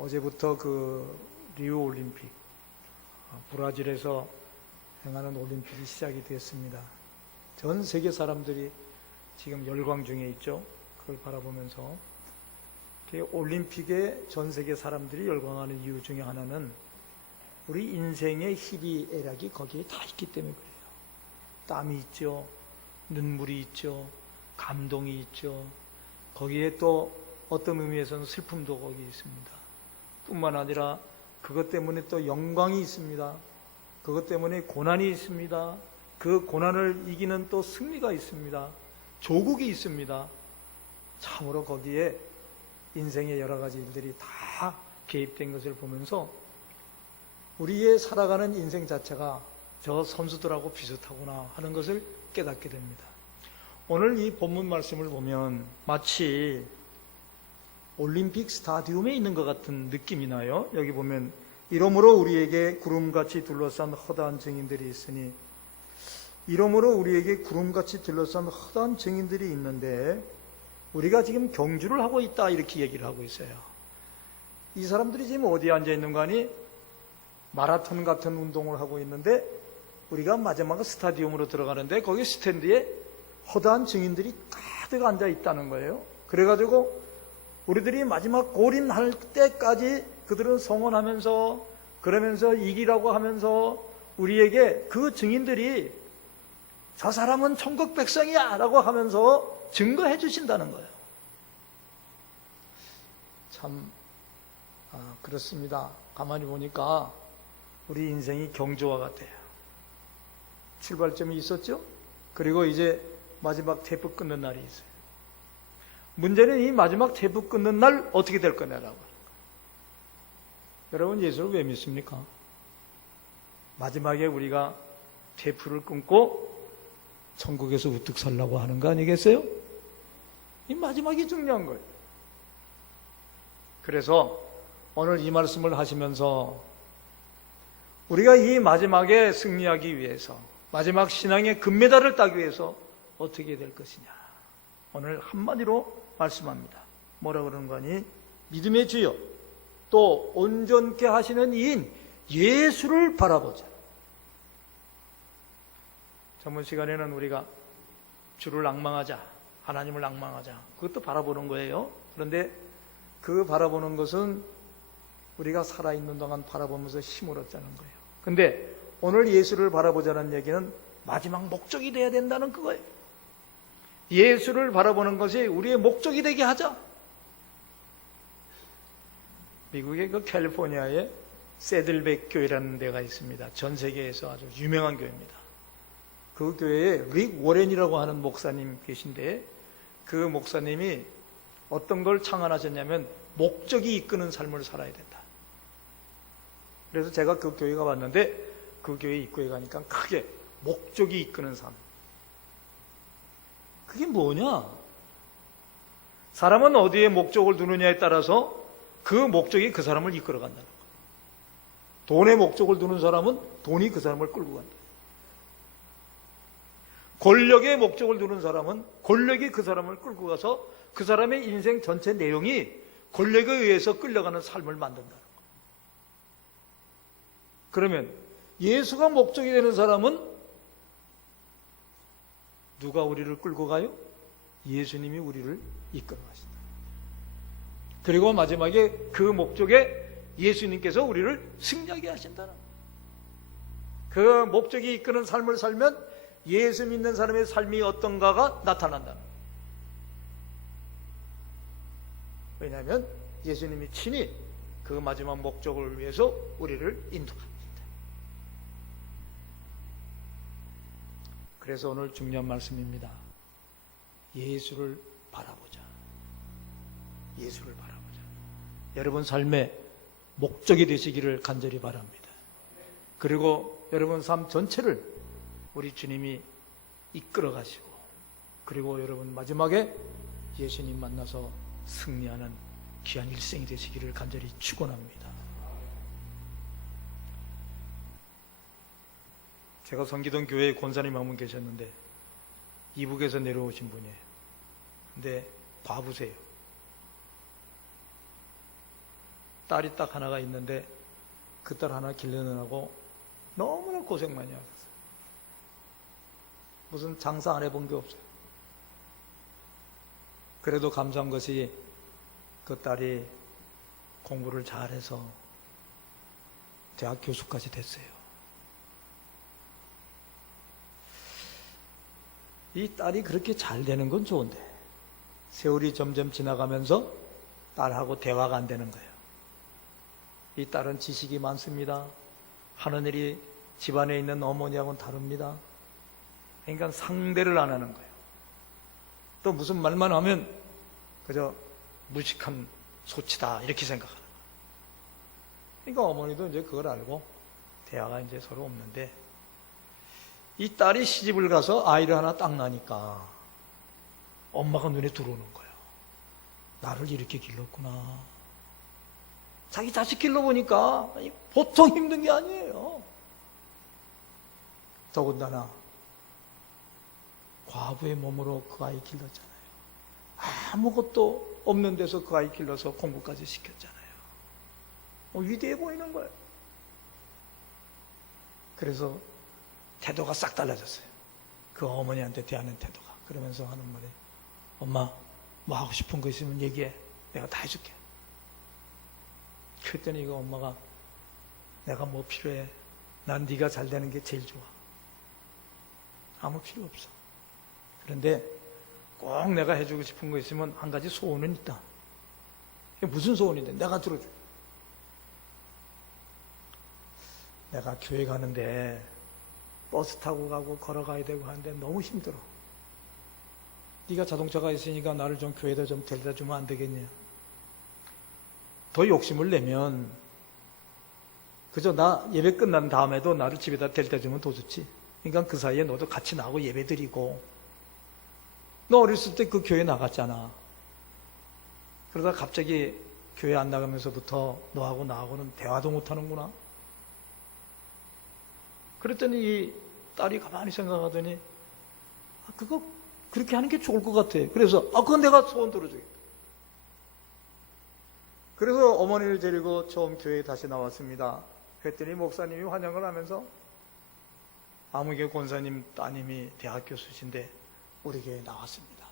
어제부터 그 리우 올림픽, 브라질에서 행하는 올림픽이 시작이 됐습니다. 전 세계 사람들이 지금 열광 중에 있죠. 그걸 바라보면서 올림픽에 전 세계 사람들이 열광하는 이유 중에 하나는 우리 인생의 희비애락이 거기에 다 있기 때문에 그래요. 땀이 있죠, 눈물이 있죠, 감동이 있죠. 거기에 또 어떤 의미에서는 슬픔도 거기 있습니다. 뿐만 아니라 그것 때문에 또 영광이 있습니다. 그것 때문에 고난이 있습니다. 그 고난을 이기는 또 승리가 있습니다. 조국이 있습니다. 참으로 거기에 인생의 여러 가지 일들이 다 개입된 것을 보면서 우리의 살아가는 인생 자체가 저 선수들하고 비슷하구나 하는 것을 깨닫게 됩니다. 오늘 이 본문 말씀을 보면 마치 올림픽 스타디움에 있는 것 같은 느낌이 나요. 여기 보면 이러므로 우리에게 구름같이 둘러싼 허다한 증인들이 있으니, 이러므로 우리에게 구름같이 둘러싼 허다한 증인들이 있는데 우리가 지금 경주를 하고 있다 이렇게 얘기를 하고 있어요. 이 사람들이 지금 어디에 앉아 있는 거 아니? 마라톤 같은 운동을 하고 있는데 우리가 마지막 스타디움으로 들어가는데 거기 스탠드에 허다한 증인들이 가득 앉아 있다는 거예요. 그래가지고 우리들이 마지막 골인할 때까지 그들은 성원하면서 그러면서 이기라고 하면서 우리에게 그 증인들이 저 사람은 천국 백성이야 라고 하면서 증거해 주신다는 거예요. 참 그렇습니다. 가만히 보니까 우리 인생이 경주와 같아요. 출발점이 있었죠? 그리고 이제 마지막 테이프 끊는 날이 있어요. 문제는 이 마지막 테이프 끊는 날 어떻게 될 거냐라고 하는 거예요. 여러분, 예수를 왜 믿습니까? 마지막에 우리가 테이프를 끊고 천국에서 우뚝 서려고 하는 거 아니겠어요? 이 마지막이 중요한 거예요. 그래서 오늘 이 말씀을 하시면서 우리가 이 마지막에 승리하기 위해서, 마지막 신앙의 금메달을 따기 위해서 어떻게 될 것이냐, 오늘 한마디로 말씀합니다. 뭐라 그러는 거니? 믿음의 주여 또 온전케 하시는 이인 예수를 바라보자. 전문 시간에는 우리가 주를 앙망하자, 하나님을 앙망하자, 그것도 바라보는 거예요. 그런데 그 바라보는 것은 우리가 살아있는 동안 바라보면서 힘을 얻자는 거예요. 근데 오늘 예수를 바라보자는 얘기는 마지막 목적이 돼야 된다는 그거예요. 예수를 바라보는 것이 우리의 목적이 되게 하자. 미국의 그 캘리포니아에 세들백 교회라는 데가 있습니다. 전 세계에서 아주 유명한 교회입니다. 그 교회에 릭 워렌이라고 하는 목사님 계신데, 그 목사님이 어떤 걸 창안하셨냐면 목적이 이끄는 삶을 살아야 된다. 그래서 제가 그 교회 가봤는데 그 교회 입구에 가니까 크게 목적이 이끄는 삶. 그게 뭐냐? 사람은 어디에 목적을 두느냐에 따라서 그 목적이 그 사람을 이끌어 간다는 거예요. 돈에 목적을 두는 사람은 돈이 그 사람을 끌고 간다. 권력에 목적을 두는 사람은 권력이 그 사람을 끌고 가서 그 사람의 인생 전체 내용이 권력에 의해서 끌려가는 삶을 만든다는 거예요. 그러면 예수가 목적이 되는 사람은 누가 우리를 끌고 가요? 예수님이 우리를 이끌어 가신다. 그리고 마지막에 그 목적에 예수님께서 우리를 승리하게 하신다는, 그 목적이 이끄는 삶을 살면 예수 믿는 사람의 삶이 어떤가가 나타난다는. 왜냐하면 예수님이 친히 그 마지막 목적을 위해서 우리를 인도합니다. 그래서 오늘 중요한 말씀입니다. 예수를 바라보자. 예수를 바라보자. 여러분 삶의 목적이 되시기를 간절히 바랍니다. 그리고 여러분 삶 전체를 우리 주님이 이끌어 가시고, 그리고 여러분 마지막에 예수님 만나서 승리하는 귀한 일생이 되시기를 간절히 축원합니다. 제가 섬기던 교회에 권사님 한 분 계셨는데 이북에서 내려오신 분이에요. 근데 봐보세요. 딸이 딱 하나가 있는데 그 딸 하나 길러느라고 너무나 고생 많이 하셨어요. 무슨 장사 안 해본 게 없어요. 그래도 감사한 것이 그 딸이 공부를 잘해서 대학 교수까지 됐어요. 이 딸이 그렇게 잘 되는 건 좋은데 세월이 점점 지나가면서 딸하고 대화가 안 되는 거예요. 이 딸은 지식이 많습니다. 하는 일이 집안에 있는 어머니하고는 다릅니다. 그러니까 상대를 안 하는 거예요. 또 무슨 말만 하면 그저 무식한 소치다 이렇게 생각하는 거예요. 그러니까 어머니도 이제 그걸 알고 대화가 이제 서로 없는데 이 딸이 시집을 가서 아이를 하나 딱 낳으니까 엄마가 눈에 들어오는 거예요. 나를 이렇게 길렀구나. 자기 자식 길러보니까 보통 힘든 게 아니에요. 더군다나 과부의 몸으로 그 아이 길렀잖아요. 아무것도 없는 데서 그 아이 길러서 공부까지 시켰잖아요. 위대해 보이는 거예요. 그래서 태도가 싹 달라졌어요. 그 어머니한테 대하는 태도가. 그러면서 하는 말이 엄마 뭐 하고 싶은 거 있으면 얘기해. 내가 다 해줄게. 그랬더니 이거 엄마가 내가 뭐 필요해? 난 네가 잘 되는 게 제일 좋아. 아무 필요 없어. 그런데 꼭 내가 해주고 싶은 거 있으면 한 가지 소원은 있다. 이게 무슨 소원인데? 내가 들어줘. 내가 교회 가는데 버스 타고 가고 걸어가야 되고 하는데 너무 힘들어. 네가 자동차가 있으니까 나를 좀 교회에다 좀 데려다 주면 안 되겠냐? 더 욕심을 내면 그저 나 예배 끝난 다음에도 나를 집에다 데려다 주면 더 좋지. 그러니까 그 사이에 너도 같이 나하고 예배 드리고. 너 어렸을 때 그 교회 나갔잖아. 그러다 갑자기 교회 안 나가면서부터 너하고 나하고는 대화도 못 하는구나. 그랬더니 이 딸이 가만히 생각하더니 그거 그렇게 하는 게 좋을 것 같아. 그래서 그건 내가 소원 들어주겠다. 그래서 어머니를 데리고 처음 교회에 다시 나왔습니다. 그랬더니 목사님이 환영을 하면서 아무개 권사님 따님이 대학 교수신데 우리 교회에 나왔습니다.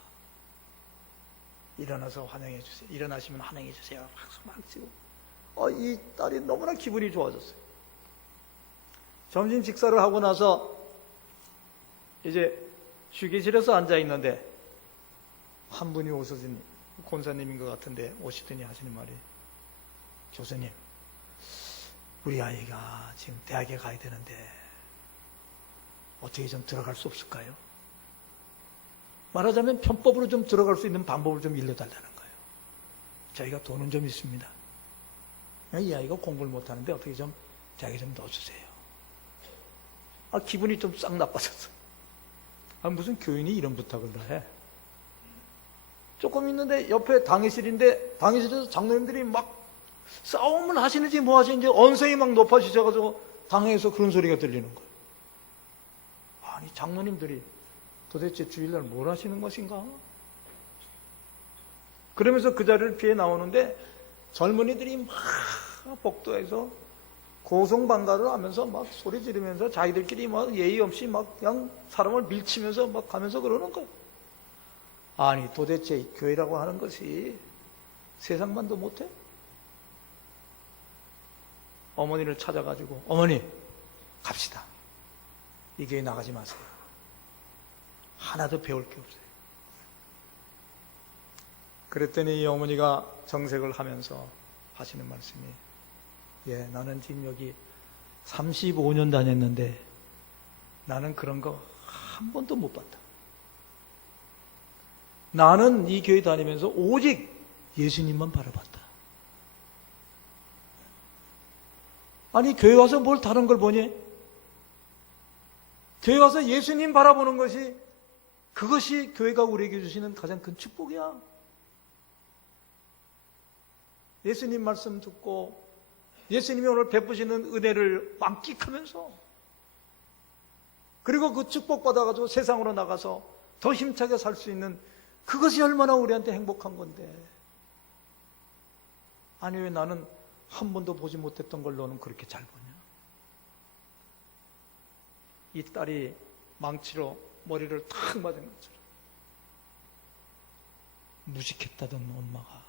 일어나서 환영해 주세요. 일어나시면 환영해 주세요. 박수 막 치고. 이 딸이 너무나 기분이 좋아졌어요. 점심 식사를 하고 나서 이제 휴게실에서 앉아 있는데 한 분이 오시더니 권사님인 것 같은데 오시더니 하시는 말이 교수님, 우리 아이가 지금 대학에 가야 되는데 어떻게 좀 들어갈 수 없을까요? 말하자면 편법으로 좀 들어갈 수 있는 방법을 좀 일러달라는 거예요. 저희가 돈은 좀 있습니다. 이 아이가 공부를 못하는데 어떻게 좀 대학에 좀 넣어주세요. 기분이 좀 싹 나빠졌어요. 무슨 교인이 이런 부탁을 다 해. 조금 있는데 옆에 당회실인데 당회실에서 장로님들이 막 싸움을 하시는지 뭐 하시는지 언성이 막 높아지셔가지고 당회에서 그런 소리가 들리는 거예요. 아니 장로님들이 도대체 주일날 뭘 하시는 것인가? 그러면서 그 자리를 피해 나오는데 젊은이들이 막 복도에서 고성방가를 하면서 막 소리 지르면서 자기들끼리 막 예의 없이 막 그냥 사람을 밀치면서 막 가면서 그러는 거예요. 아니 도대체 교회라고 하는 것이 세상만도 못해? 어머니를 찾아가지고 어머니 갑시다. 이 교회 나가지 마세요. 하나도 배울 게 없어요. 그랬더니 이 어머니가 정색을 하면서 하시는 말씀이 나는 지금 여기 35년 다녔는데 나는 그런 거 한 번도 못 봤다. 나는 이 교회 다니면서 오직 예수님만 바라봤다. 아니 교회 와서 뭘 다른 걸 보니? 교회 와서 예수님 바라보는 것이 그것이 교회가 우리에게 주시는 가장 큰 축복이야. 예수님 말씀 듣고 예수님이 오늘 베푸시는 은혜를 만끽하면서 그리고 그 축복받아가지고 세상으로 나가서 더 힘차게 살 수 있는 그것이 얼마나 우리한테 행복한 건데. 아니 왜 나는 한 번도 보지 못했던 걸 너는 그렇게 잘 보냐? 이 딸이 망치로 머리를 탁 맞은 것처럼 무식했다던 엄마가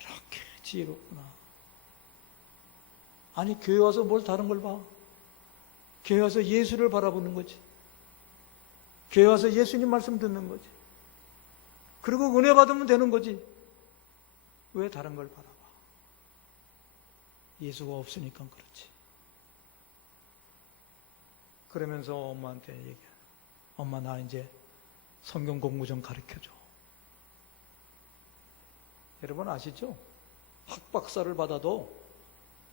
이렇게 지혜롭구나. 아니, 교회 와서 뭘 다른 걸 봐? 교회 와서 예수를 바라보는 거지. 교회 와서 예수님 말씀 듣는 거지. 그리고 은혜 받으면 되는 거지. 왜 다른 걸 바라봐? 예수가 없으니까 그렇지. 그러면서 엄마한테 얘기해. 엄마, 나 이제 성경 공부 좀 가르쳐줘. 여러분 아시죠? 학박사를 받아도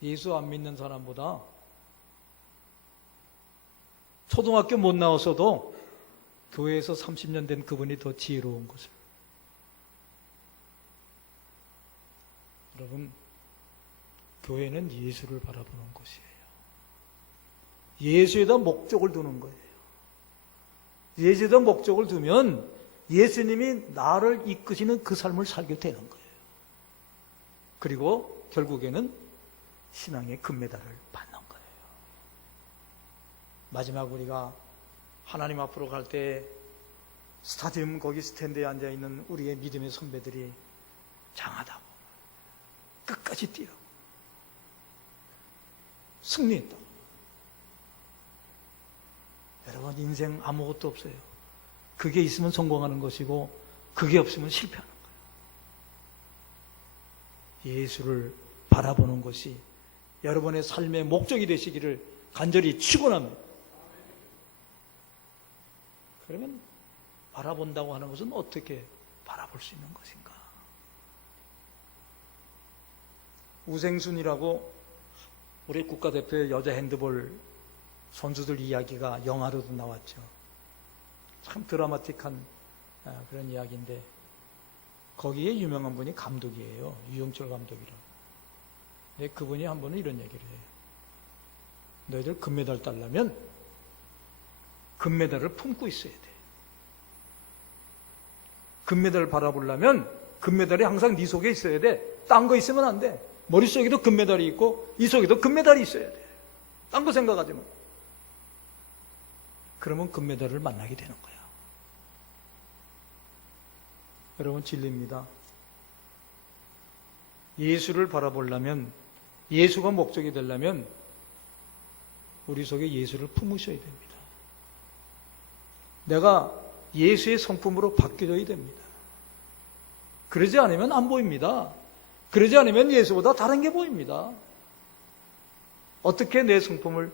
예수 안 믿는 사람보다 초등학교 못 나왔어도 교회에서 30년 된 그분이 더 지혜로운 것을. 여러분, 교회는 예수를 바라보는 것이에요. 예수에다 목적을 두는 거예요. 예수에다 목적을 두면 예수님이 나를 이끄시는 그 삶을 살게 되는 거예요. 그리고 결국에는 신앙의 금메달을 받는 거예요. 마지막 우리가 하나님 앞으로 갈 때 스타디움 거기 스탠드에 앉아있는 우리의 믿음의 선배들이 장하다고 끝까지 뛰라고 승리했다고. 여러분, 인생 아무것도 없어요. 그게 있으면 성공하는 것이고 그게 없으면 실패하는 거예요. 예수를 바라보는 것이 여러분의 삶의 목적이 되시기를 간절히 축원합니다. 그러면 바라본다고 하는 것은 어떻게 바라볼 수 있는 것인가? 우생순이라고 우리 국가대표의 여자 핸드볼 선수들 이야기가 영화로도 나왔죠. 참 드라마틱한 그런 이야기인데 거기에 유명한 분이 감독이에요. 유영철 감독이라고. 근데 그분이 한 번은 이런 얘기를 해요. 너희들 금메달 따려면 금메달을 품고 있어야 돼. 금메달을 바라보려면 금메달이 항상 네 속에 있어야 돼. 딴 거 있으면 안 돼. 머릿속에도 금메달이 있고 이 속에도 금메달이 있어야 돼. 딴 거 생각하지 마. 그러면 금메달을 만나게 되는 거야. 여러분, 진리입니다. 예수를 바라보려면, 예수가 목적이 되려면 우리 속에 예수를 품으셔야 됩니다. 내가 예수의 성품으로 바뀌어야 됩니다. 그러지 않으면 안 보입니다. 그러지 않으면 예수보다 다른 게 보입니다. 어떻게 내 성품을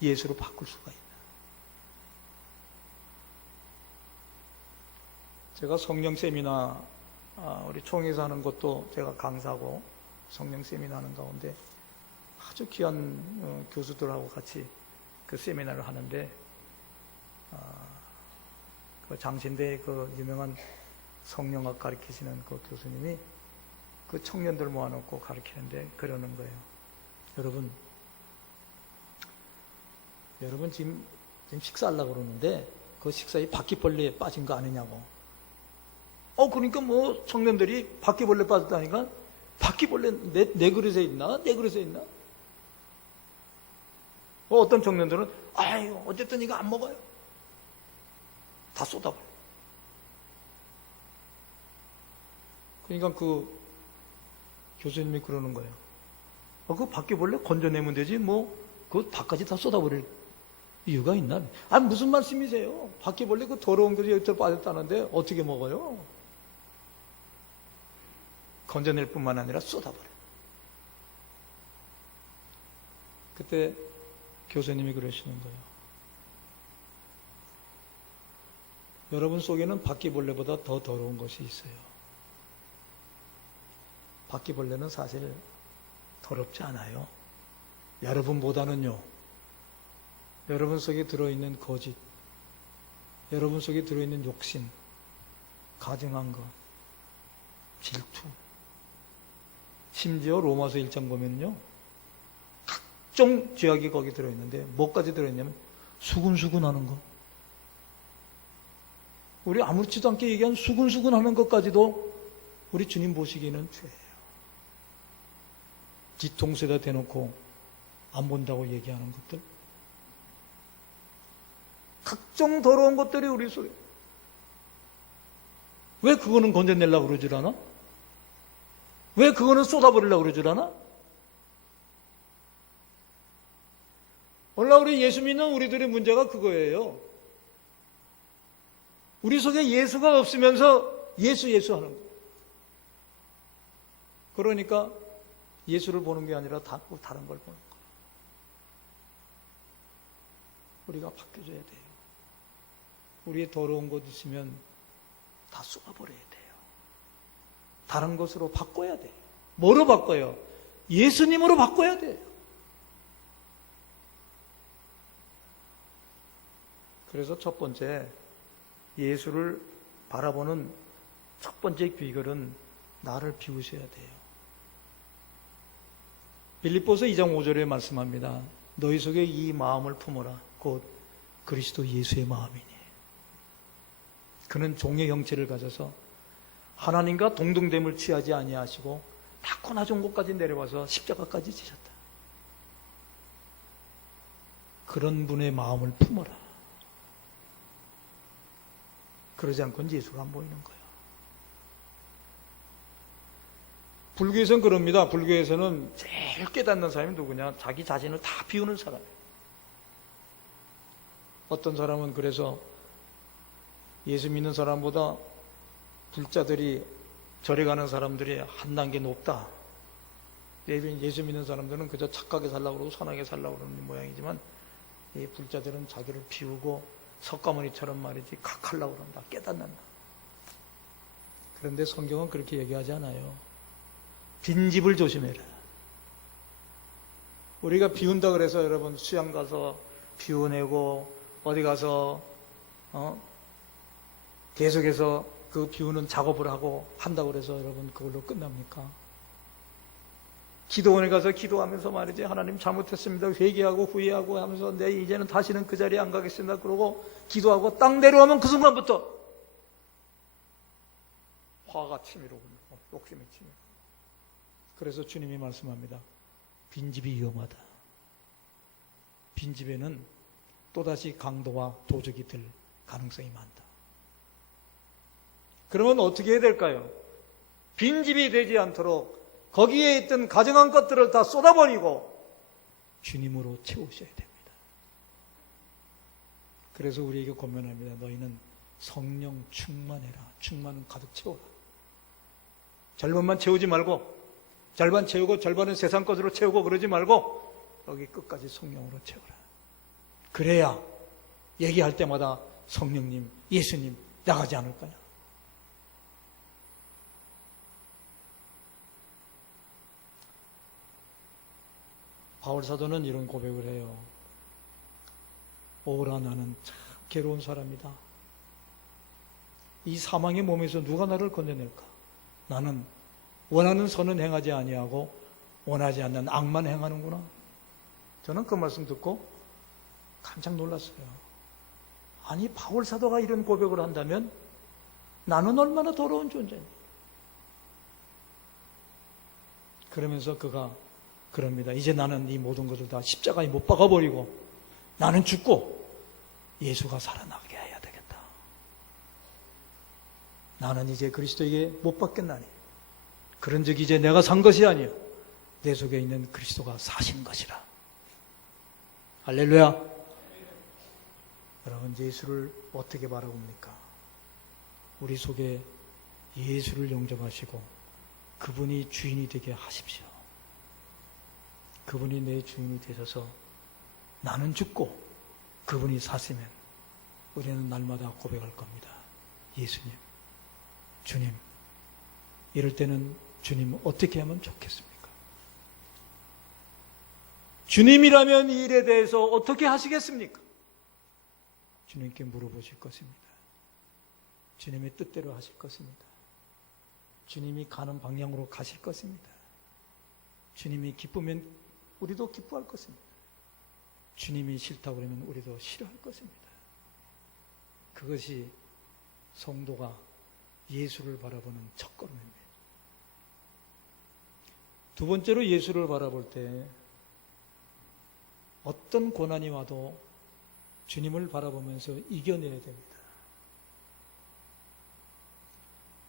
예수로 바꿀 수가 있나? 제가 성령 세미나 우리 총회에서 하는 것도 제가 강사하고 성령 세미나 하는 가운데 아주 귀한 교수들하고 같이 그 세미나를 하는데 그 장신대 그 유명한 성령학 가르치시는 그 교수님이 그 청년들 모아놓고 가르치는데 그러는 거예요. 여러분 지금 식사하려고 그러는데 그 식사에 바퀴벌레에 빠진 거 아니냐고. 그러니까 뭐 청년들이 바퀴벌레 빠졌다니까 바퀴벌레 내 그릇에 있나? 내 그릇에 있나? 어떤 청년들은 아유 어쨌든 이거 안 먹어요. 다 쏟아버려. 그러니까 그 교수님이 그러는 거예요. 그 바퀴벌레 건져내면 되지 뭐 그 밥까지 다 쏟아버릴 이유가 있나? 무슨 말씀이세요? 바퀴벌레 그 더러운 것이 여기서 빠졌다는데 어떻게 먹어요? 건져낼 뿐만 아니라 쏟아버려. 그때 교수님이 그러시는 거예요. 여러분 속에는 바퀴벌레보다 더 더러운 것이 있어요. 바퀴벌레는 사실 더럽지 않아요. 여러분보다는요. 여러분 속에 들어있는 거짓, 여러분 속에 들어있는 욕심, 가증한 것, 질투, 심지어 로마서 1장 보면요. 각종 죄악이 거기 들어있는데 뭐까지 들어있냐면 수근수근 하는 거. 우리 아무렇지도 않게 얘기한 수근수근 하는 것까지도 우리 주님 보시기에는 죄예요. 뒤통수에다 대놓고 안 본다고 얘기하는 것들, 각종 더러운 것들이 우리 속에, 왜 그거는 건져내려고 그러질 않아? 왜 그거는 쏟아버리려고 그러질 않아? 오늘날 우리 예수 믿는 우리들의 문제가 그거예요. 우리 속에 예수가 없으면서 예수 하는 거예요. 그러니까 예수를 보는 게 아니라 다른 걸 보는 거예요. 우리가 바뀌어져야 돼요. 우리의 더러운 것 있으면 다 쏟아버려야 돼요. 다른 것으로 바꿔야 돼요. 뭐로 바꿔요? 예수님으로 바꿔야 돼요. 그래서 첫 번째, 예수를 바라보는 첫 번째 비결은 나를 비우셔야 돼요. 빌립보서 2장 5절에 말씀합니다. 너희 속에 이 마음을 품어라. 곧 그리스도 예수의 마음이니. 그는 종의 형체를 가져서 하나님과 동등됨을 취하지 아니하시고 타고나 좋은 곳까지 내려와서 십자가까지 지셨다. 그런 분의 마음을 품어라. 그러지 않고는 예수가 안 보이는 거예요. 불교에서는 그럽니다. 불교에서는 제일 깨닫는 사람이 누구냐? 자기 자신을 다 비우는 사람이에요. 어떤 사람은 그래서 예수 믿는 사람보다 불자들이 절에 가는 사람들이 한 단계 높다. 예수 믿는 사람들은 그저 착하게 살려고 그러고 선하게 살려고 그러는 모양이지만 이 불자들은 자기를 비우고 석가모니처럼 말이지 각하려고 그런다. 깨닫는다. 그런데 성경은 그렇게 얘기하지 않아요. 빈집을 조심해라. 우리가 비운다 그래서 여러분 수양 가서 비워내고 어디 가서 계속해서 그 비우는 작업을 하고 한다고 그래서 여러분 그걸로 끝납니까? 기도원에 가서 기도하면서 말이지 하나님 잘못했습니다. 회개하고 후회하고 하면서 이제는 다시는 그 자리에 안 가겠습니다. 그러고 기도하고 딱 내려오면 그 순간부터 화가 치밀어 오르고 욕심이 치밀어. 그래서 주님이 말씀합니다. 빈집이 위험하다. 빈집에는 또다시 강도와 도적이 될 가능성이 많다. 그러면 어떻게 해야 될까요? 빈집이 되지 않도록 거기에 있던 가증한 것들을 다 쏟아버리고 주님으로 채우셔야 됩니다. 그래서 우리에게 권면합니다. 너희는 성령 충만해라. 충만은 가득 채워라. 절반만 채우지 말고 절반 채우고 절반은 세상 것으로 채우고 그러지 말고 여기 끝까지 성령으로 채워라. 그래야 얘기할 때마다 성령님, 예수님 나가지 않을 거냐. 바울 사도는 이런 고백을 해요. 오라 나는 참 괴로운 사람이다. 이 사망의 몸에서 누가 나를 건져낼까? 나는 원하는 선은 행하지 아니하고 원하지 않는 악만 행하는구나. 저는 그 말씀 듣고 깜짝 놀랐어요. 아니 바울 사도가 이런 고백을 한다면 나는 얼마나 더러운 존재니? 그러면서 그가 그럽니다. 이제 나는 이 모든 것을 다 십자가에 못 박아버리고 나는 죽고 예수가 살아나게 해야 되겠다. 나는 이제 그리스도에게 못 박겠나니 그런 적 이제 내가 산 것이 아니요 내 속에 있는 그리스도가 사신 것이라. 할렐루야. 여러분 예수를 어떻게 바라봅니까? 우리 속에 예수를 영접하시고 그분이 주인이 되게 하십시오. 그분이 내 주인이 되셔서 나는 죽고 그분이 사시면 우리는 날마다 고백할 겁니다. 예수님, 주님, 이럴 때는 주님 어떻게 하면 좋겠습니까? 주님이라면 이 일에 대해서 어떻게 하시겠습니까? 주님께 물어보실 것입니다. 주님의 뜻대로 하실 것입니다. 주님이 가는 방향으로 가실 것입니다. 주님이 기쁘면 우리도 기뻐할 것입니다. 주님이 싫다고 그러면 우리도 싫어할 것입니다. 그것이 성도가 예수를 바라보는 첫걸음입니다. 두 번째로 예수를 바라볼 때 어떤 고난이 와도 주님을 바라보면서 이겨내야 됩니다.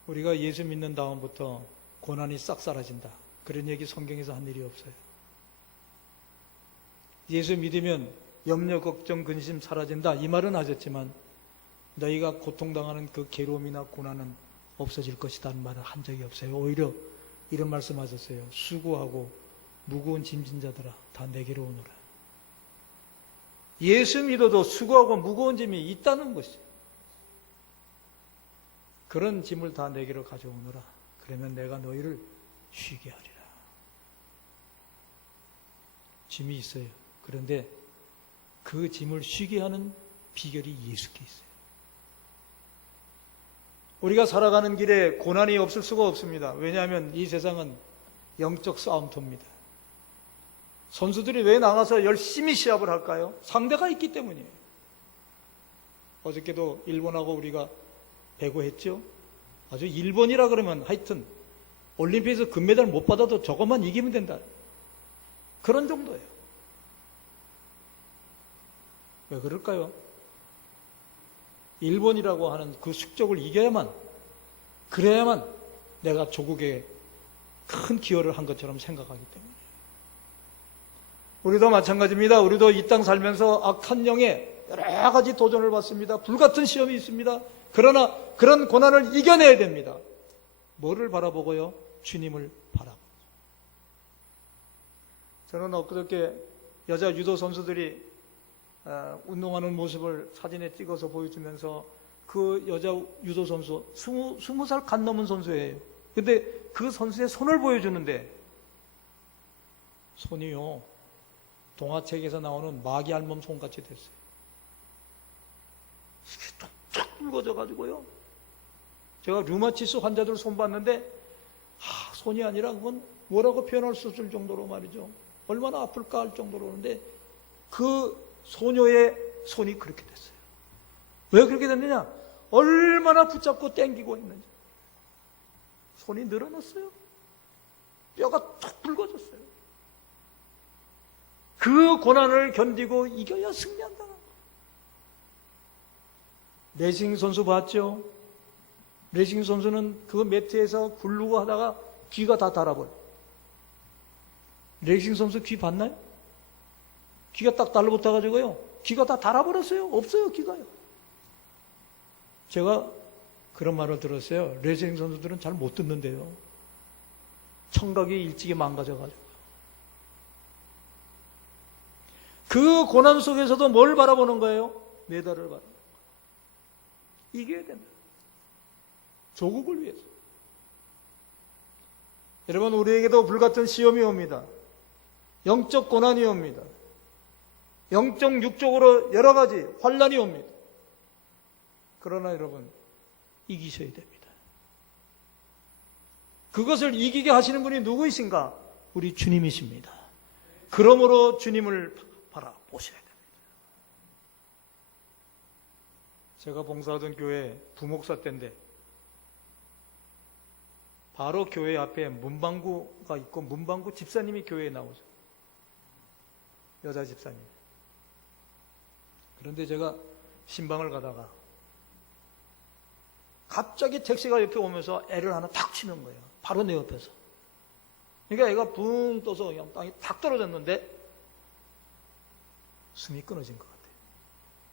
우리가 예수 믿는 다음부터 고난이 싹 사라진다, 그런 얘기 성경에서 한 일이 없어요. 예수 믿으면 염려, 걱정, 근심 사라진다, 이 말은 하셨지만 너희가 고통당하는 그 괴로움이나 고난은 없어질 것이라는 말을 한 적이 없어요. 오히려 이런 말씀하셨어요. 수고하고 무거운 짐진 자들아 다 내게로 오너라. 예수 믿어도 수고하고 무거운 짐이 있다는 것이에요. 그런 짐을 다 내게로 가져오너라. 그러면 내가 너희를 쉬게 하리라. 짐이 있어요. 그런데 그 짐을 쉬게 하는 비결이 예수께 있어요. 우리가 살아가는 길에 고난이 없을 수가 없습니다. 왜냐하면 이 세상은 영적 싸움터입니다. 선수들이 왜 나가서 열심히 시합을 할까요? 상대가 있기 때문이에요. 어저께도 일본하고 우리가 배구했죠? 아주 일본이라 그러면 하여튼 올림픽에서 금메달 못 받아도 저것만 이기면 된다, 그런 정도예요. 왜 그럴까요? 일본이라고 하는 그 숙적을 이겨야만, 그래야만 내가 조국에 큰 기여를 한 것처럼 생각하기 때문에. 우리도 마찬가지입니다. 우리도 이 땅 살면서 악한 영에 여러 가지 도전을 받습니다. 불같은 시험이 있습니다. 그러나 그런 고난을 이겨내야 됩니다. 뭐를 바라보고요? 주님을 바라보고. 저는 엊그저께 여자 유도 선수들이 운동하는 모습을 사진에 찍어서 보여주면서 그 여자 유도 선수 20살 갓 넘은 선수예요. 근데 그 선수의 손을 보여주는데 손이요, 동화책에서 나오는 마귀 알몸 손같이 됐어요. 쫙 붉어져 가지고요. 제가 류마티스 환자들 손 봤는데 손이 아니라 그건 뭐라고 표현할 수 없을 정도로 말이죠. 얼마나 아플까 할 정도로. 그런데 그 소녀의 손이 그렇게 됐어요. 왜 그렇게 됐느냐? 얼마나 붙잡고 땡기고 있는지. 손이 늘어났어요. 뼈가 툭 붉어졌어요. 그 고난을 견디고 이겨야 승리한다. 레싱 선수 봤죠? 레싱 선수는 그 매트에서 굴르고 하다가 귀가 다 달아버려. 레싱 선수 귀 봤나요? 귀가 딱 달라붙어가지고요, 귀가 다 달아버렸어요. 없어요, 귀가요. 제가 그런 말을 들었어요. 레슬링 선수들은 잘 못 듣는데요. 청각이 일찍이 망가져가지고. 그 고난 속에서도 뭘 바라보는 거예요? 메달을 바라보는 거예요. 이겨야 됩니다. 조국을 위해서. 여러분, 우리에게도 불같은 시험이 옵니다. 영적 고난이 옵니다. 영적 육적으로 여러 가지 환난이 옵니다. 그러나 여러분, 이기셔야 됩니다. 그것을 이기게 하시는 분이 누구이신가? 우리 주님이십니다. 그러므로 주님을 바라보셔야 됩니다. 제가 봉사하던 교회 부목사 때인데 바로 교회 앞에 문방구가 있고 문방구 집사님이 교회에 나오죠. 여자 집사님. 그런데 제가 신방을 가다가 갑자기 택시가 옆에 오면서 애를 하나 탁 치는 거예요. 바로 내 옆에서. 그러니까 애가 붕 떠서 그냥 땅에 탁 떨어졌는데 숨이 끊어진 것 같아요.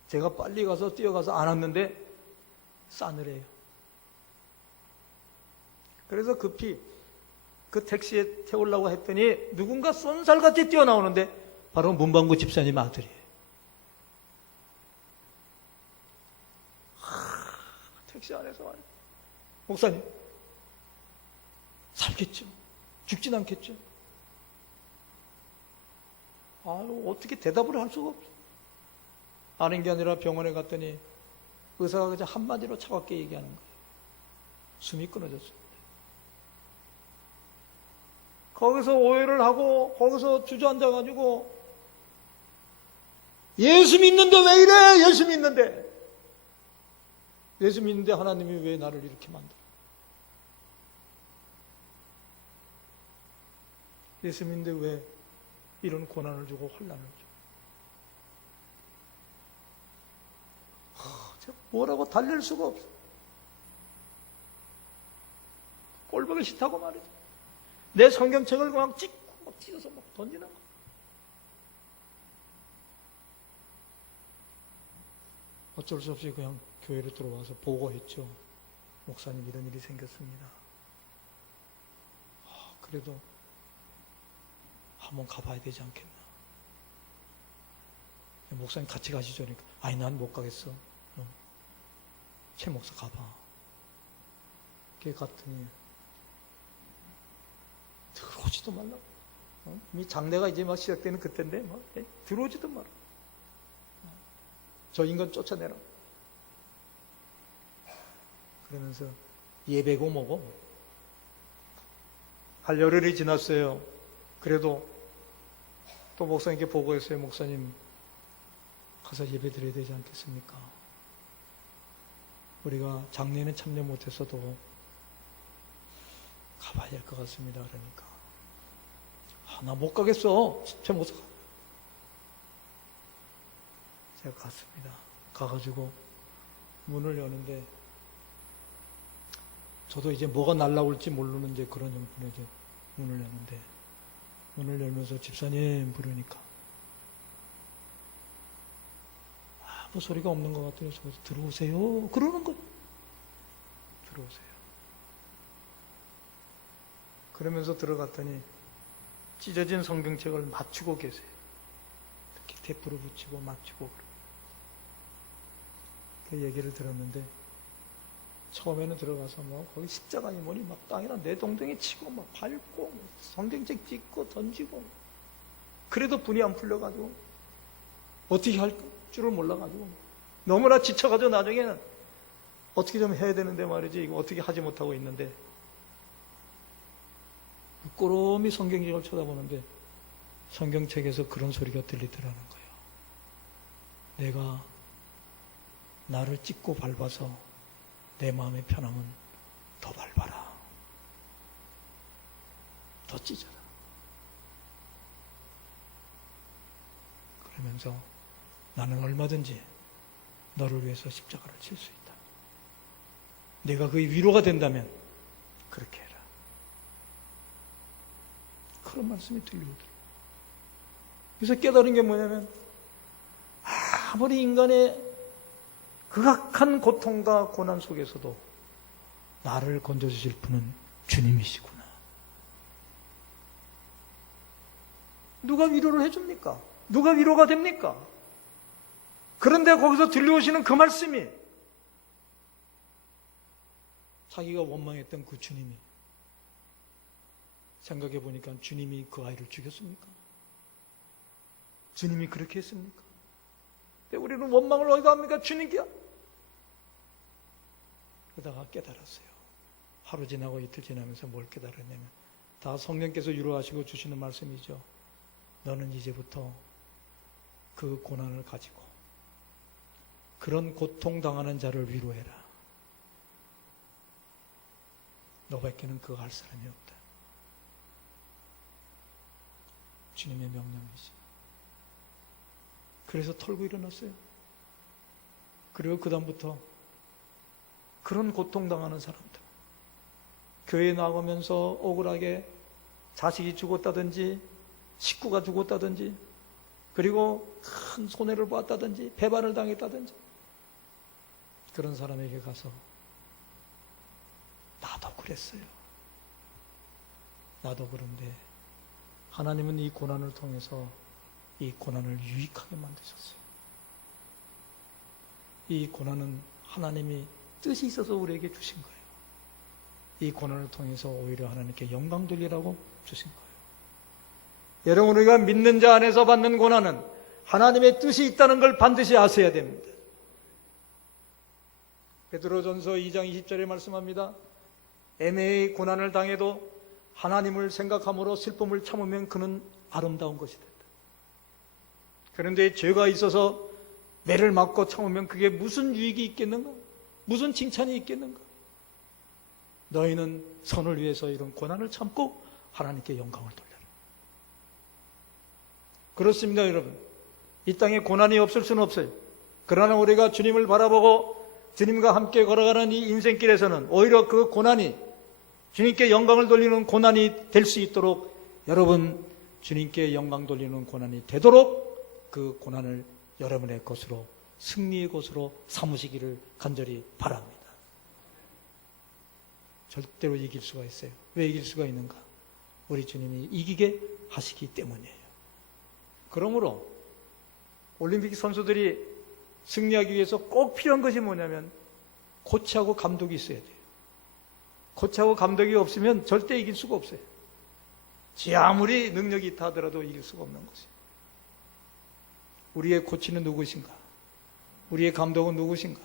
제가 빨리 가서 뛰어가서 안았는데 싸늘해요. 그래서 급히 그 택시에 태우려고 했더니 누군가 쏜살같이 뛰어나오는데 바로 문방구 집사님 아들이에요. 택시 안에서 말이에요. 목사님, 살겠죠? 죽진 않겠죠? 어떻게 대답을 할 수가 없어요. 아는 게 아니라 병원에 갔더니 의사가 그냥 한마디로 차갑게 얘기하는 거예요. 숨이 끊어졌습니다. 거기서 오해를 하고 거기서 주저앉아가지고 예수 믿는데 왜 이래? 예수 믿는데. 예수 믿는데 하나님이 왜 나를 이렇게 만들어? 예수님인데 왜 이런 고난을 주고 환난을 줘? 제가 뭐라고 달랠 수가 없어. 꼴보기 싫다고 말이죠. 내 성경책을 그냥 찍고 막 찢어서 막 던지는 거. 어쩔 수 없이 그냥 교회로 들어와서 보고했죠. 목사님 이런 일이 생겼습니다. 그래도 한번 가봐야 되지 않겠나. 목사님 같이 가시죠. 그러니까 아니 난 못 가겠어. 최 목사 가봐. 걔 갔더니 들어오지도 말라고. 이미 장례가 이제 막 시작되는 그때인데 막 들어오지도 말라. 저 인간 쫓아내라. 그러면서 예배고 뭐고 할 열흘이 지났어요. 그래도 또 목사님께 보고했어요. 목사님 가서 예배 드려야 되지 않겠습니까? 우리가 장례는 참여 못했어도 가봐야 될 것 같습니다. 그러니까 나 못 가겠어. 진짜 못 가. 제가 갔습니다. 가가지고 문을 여는데 저도 이제 뭐가 날라올지 모르는 이제 그런 형편에 이제 문을 여는데 문을 열면서 집사님 부르니까 아무 소리가 없는 것 같아요. 그래서 들어오세요. 그러는 거예요. 들어오세요. 그러면서 들어갔더니 찢어진 성경책을 맞추고 계세요. 이렇게 테이프로 붙이고 맞추고 그 얘기를 들었는데 처음에는 들어가서 뭐 거기 십자가니 뭐니 막 땅이랑 내동댕이 치고 막 밟고 성경책 찍고 던지고 그래도 분이 안 풀려가지고 어떻게 할 줄을 몰라가지고 너무나 지쳐가지고 나중에는 어떻게 좀 해야 되는데 말이지 이거 어떻게 하지 못하고 있는데 꾸러미 성경책을 쳐다보는데 성경책에서 그런 소리가 들리더라는 거예요. 내가 나를 찍고 밟아서 내 마음의 편함은 더 밟아라. 더 찢어라. 그러면서 나는 얼마든지 너를 위해서 십자가를 칠 수 있다. 내가 그의 위로가 된다면 그렇게 해라. 그런 말씀이 들려오더라고요. 그래서 깨달은 게 뭐냐면 아무리 인간의 극악한 고통과 고난 속에서도 나를 건져주실 분은 주님이시구나. 누가 위로를 해줍니까? 누가 위로가 됩니까? 그런데 거기서 들려오시는 그 말씀이 자기가 원망했던 그 주님이 생각해 보니까 주님이 그 아이를 죽였습니까? 주님이 그렇게 했습니까? 근데 우리는 원망을 어디다 합니까? 주님께야. 그러다가 깨달았어요. 하루 지나고 이틀 지나면서 뭘 깨달았냐면 다 성령께서 위로하시고 주시는 말씀이죠. 너는 이제부터 그 고난을 가지고 그런 고통당하는 자를 위로해라. 너밖에는 그거 할 사람이 없다. 주님의 명령이지. 그래서 털고 일어났어요. 그리고 그 다음부터 그런 고통당하는 사람들, 교회에 나가면서 억울하게 자식이 죽었다든지 식구가 죽었다든지 그리고 큰 손해를 보았다든지 배반을 당했다든지 그런 사람에게 가서 나도 그랬어요. 나도 그런데 하나님은 이 고난을 통해서 이 고난을 유익하게 만드셨어요. 이 고난은 하나님이 뜻이 있어서 우리에게 주신 거예요. 이 고난을 통해서 오히려 하나님께 영광 돌리라고 주신 거예요. 여러분, 우리가 믿는 자 안에서 받는 고난은 하나님의 뜻이 있다는 걸 반드시 아셔야 됩니다. 베드로전서 2장 20절에 말씀합니다. 애매히 고난을 당해도 하나님을 생각함으로 슬픔을 참으면 그는 아름다운 것이 된다. 그런데 죄가 있어서 매를 맞고 참으면 그게 무슨 유익이 있겠는가? 무슨 칭찬이 있겠는가? 너희는 선을 위해서 이런 고난을 참고 하나님께 영광을 돌려라. 그렇습니다, 여러분. 이 땅에 고난이 없을 수는 없어요. 그러나 우리가 주님을 바라보고 주님과 함께 걸어가는 이 인생길에서는 오히려 그 고난이 주님께 영광을 돌리는 고난이 될 수 있도록 여러분 주님께 영광 돌리는 고난이 되도록 그 고난을 여러분의 것으로 승리의 것으로 삼으시기를 간절히 바랍니다. 절대로 이길 수가 있어요. 왜 이길 수가 있는가? 우리 주님이 이기게 하시기 때문이에요. 그러므로 올림픽 선수들이 승리하기 위해서 꼭 필요한 것이 뭐냐면 코치하고 감독이 있어야 돼요. 코치하고 감독이 없으면 절대 이길 수가 없어요. 지 아무리 능력이 있다 하더라도 이길 수가 없는 것이에요. 우리의 코치는 누구신가? 우리의 감독은 누구신가?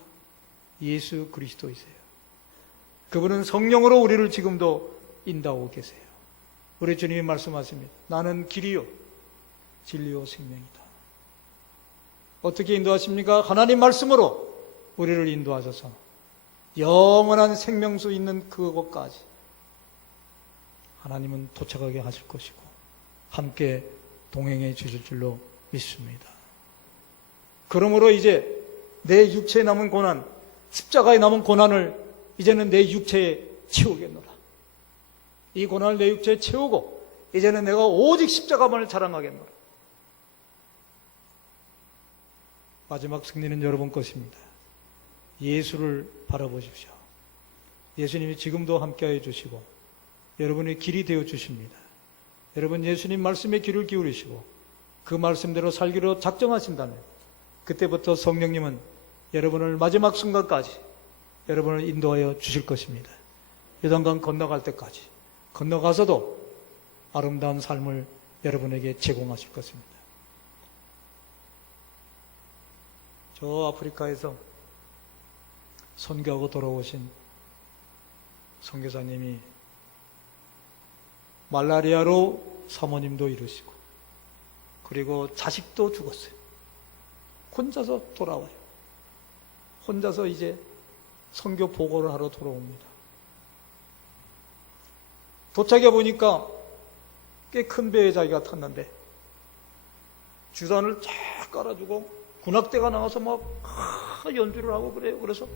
예수 그리스도이세요. 그분은 성령으로 우리를 지금도 인도하고 계세요. 우리 주님이 말씀하십니다. 나는 길이요 진리요 생명이다. 어떻게 인도하십니까? 하나님 말씀으로 우리를 인도하셔서 영원한 생명수 있는 그곳까지 하나님은 도착하게 하실 것이고 함께 동행해 주실 줄로 믿습니다. 그러므로 이제 내 육체에 남은 고난, 십자가에 남은 고난을 이제는 내 육체에 채우겠노라. 이 고난을 내 육체에 채우고 이제는 내가 오직 십자가만을 자랑하겠노라. 마지막 승리는 여러분 것입니다. 예수를 바라보십시오. 예수님이 지금도 함께해 주시고 여러분의 길이 되어 주십니다. 여러분 예수님 말씀에 귀를 기울이시고 그 말씀대로 살기로 작정하신다면 그때부터 성령님은 여러분을 마지막 순간까지 여러분을 인도하여 주실 것입니다. 요단강 건너갈 때까지 건너가서도 아름다운 삶을 여러분에게 제공하실 것입니다. 저 아프리카에서 선교하고 돌아오신 선교사님이 말라리아로 사모님도 이루시고 그리고 자식도 죽었어요. 혼자서 돌아와요. 혼자서 이제 선교 보고를 하러 돌아옵니다. 도착해 보니까 꽤 큰 배에 자기가 탔는데 주단을 쫙 깔아주고 군악대가 나와서 막 연주를 하고 그래요. 그래서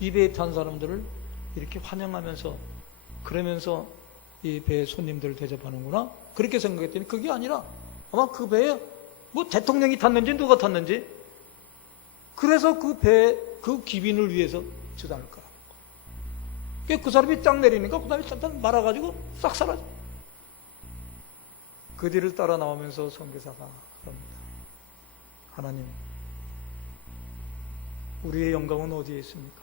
이 배에 탄 사람들을 이렇게 환영하면서 그러면서 이 배에 손님들을 대접하는구나 그렇게 생각했더니 그게 아니라 아마 그 배에 뭐 대통령이 탔는지 누가 탔는지 그래서 그 배에 그 귀빈을 위해서 주단을 깔아. 그 사람이 쫙 내리니까 그 다음에 짠짠 말아가지고 싹 사라져. 그 뒤를 따라 나오면서 선교사가 그럽니다. 하나님, 우리의 영광은 어디에 있습니까?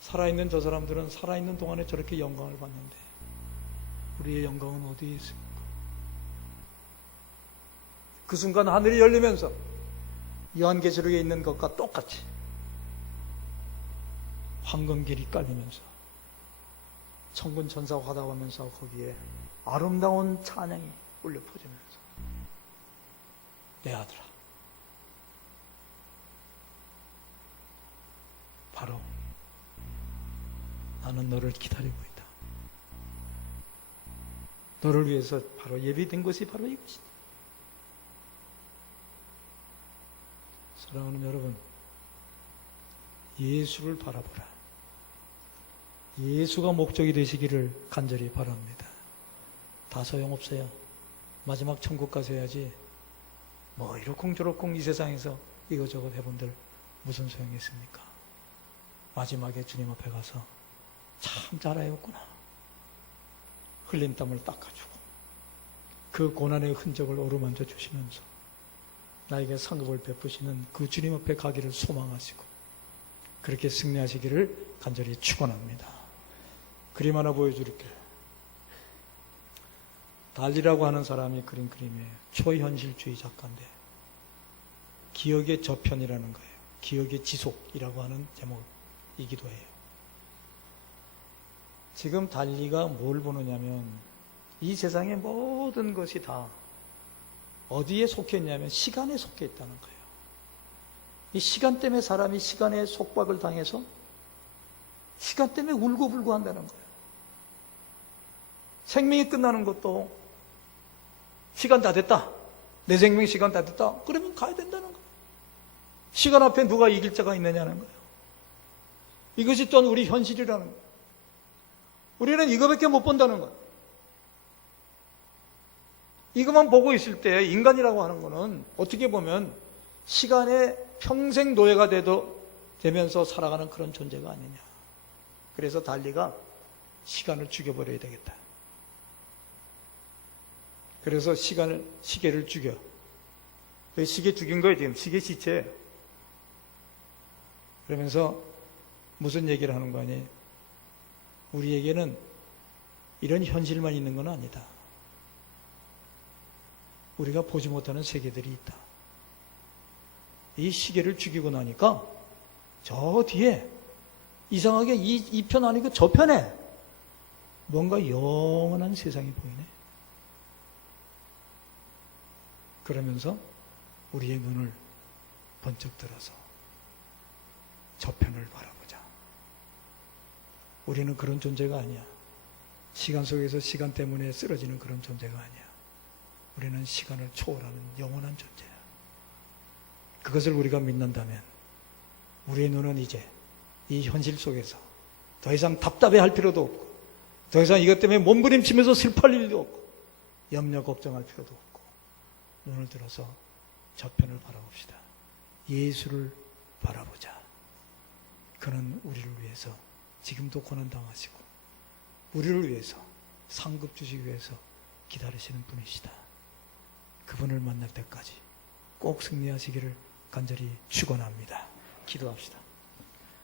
살아있는 저 사람들은 살아있는 동안에 저렇게 영광을 받는데 우리의 영광은 어디에 있습니까? 그 순간 하늘이 열리면서 요한계시록에 있는 것과 똑같이 황금길이 깔리면서 천군 천사가 화답하면서 거기에 아름다운 찬양이 울려 퍼지면서 내 아들아 바로 나는 너를 기다리고 있다. 너를 위해서 바로 예비된 것이 바로 이것이다. 사랑하는 여러분, 예수를 바라보라. 예수가 목적이 되시기를 간절히 바랍니다. 다 소용없어요. 마지막 천국 가서 해야지 뭐 이러쿵저러쿵 이 세상에서 이거저거 해본들 무슨 소용이 있습니까? 마지막에 주님 앞에 가서 참 잘하였구나. 흘린 땀을 닦아주고 그 고난의 흔적을 어루만져 주시면서 나에게 상급을 베푸시는 그 주님 앞에 가기를 소망하시고 그렇게 승리하시기를 간절히 축원합니다. 그림 하나 보여드릴게요. 달리라고 하는 사람이 그린 그림이에요. 초현실주의 작가인데 기억의 저편이라는 거예요. 기억의 지속이라고 하는 제목이기도 해요. 지금 달리가 뭘 보느냐면 이 세상의 모든 것이 다 어디에 속해 있냐면 시간에 속해 있다는 거예요. 이 시간 때문에 사람이 시간에 속박을 당해서 시간 때문에 울고불고 한다는 거예요. 생명이 끝나는 것도 시간 다 됐다. 내 생명 시간 다 됐다. 그러면 가야 된다는 거예요. 시간 앞에 누가 이길 자가 있느냐는 거예요. 이것이 또한 우리 현실이라는 거예요. 우리는 이거밖에 못 본다는 거예요. 이것만 보고 있을 때 인간이라고 하는 거는 어떻게 보면 시간에 평생 노예가 되면서 살아가는 그런 존재가 아니냐. 그래서 달리가 시간을 죽여버려야 되겠다. 그래서 시계를 죽여. 시계 죽인 거예요, 지금. 시계 시체예요. 그러면서 무슨 얘기를 하는 거 아니에요? 우리에게는 이런 현실만 있는 건 아니다. 우리가 보지 못하는 세계들이 있다. 이 시계를 죽이고 나니까 저 뒤에 이상하게 이 편 아니고 저 편에 뭔가 영원한 세상이 보이네. 그러면서 우리의 눈을 번쩍 들어서 저편을 바라보자. 우리는 그런 존재가 아니야. 시간 속에서 시간 때문에 쓰러지는 그런 존재가 아니야. 우리는 시간을 초월하는 영원한 존재야. 그것을 우리가 믿는다면 우리의 눈은 이제 이 현실 속에서 더 이상 답답해할 필요도 없고, 더 이상 이것 때문에 몸부림치면서 슬퍼할 일도 없고, 염려 걱정할 필요도 없고, 눈을 들어서 저편을 바라봅시다. 예수를 바라보자. 그는 우리를 위해서 지금도 고난당하시고 우리를 위해서 상급 주시기 위해서 기다리시는 분이시다. 그분을 만날 때까지 꼭 승리하시기를 간절히 축원합니다. 기도합시다.